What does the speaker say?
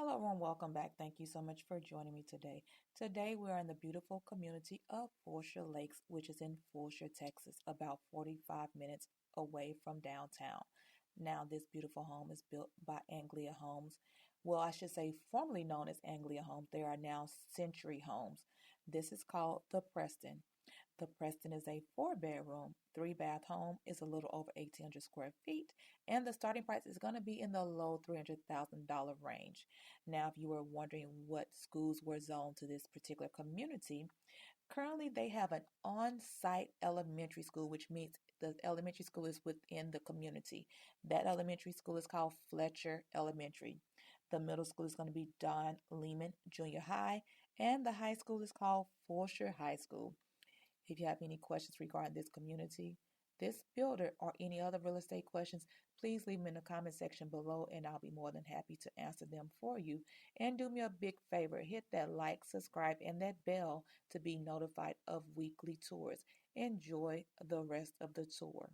Hello everyone, welcome back. Thank you so much for joining me today. Today we are in the beautiful community of Fulshire Lakes, which is in Fulshire, Texas, about 45 minutes away from downtown. Now this beautiful home is built by Anglia Homes. Well, I should say formerly known as Anglia Homes. They are now Century Homes. This is called the Preston. The Preston is a 4-bedroom, 3-bath home. It's a little over 1,800 square feet, and the starting price is going to be in the low $300,000 range. Now, if you were wondering what schools were zoned to this particular community, currently they have an on-site elementary school, which means the elementary school is within the community. That elementary school is called Fletcher Elementary. The middle school is going to be Don Lehman Junior High, and the high school is called Fulshire High School. If you have any questions regarding this community, this builder, or any other real estate questions, please leave them in the comment section below and I'll be more than happy to answer them for you. And do me a big favor, hit that like, subscribe, and that bell to be notified of weekly tours. Enjoy the rest of the tour.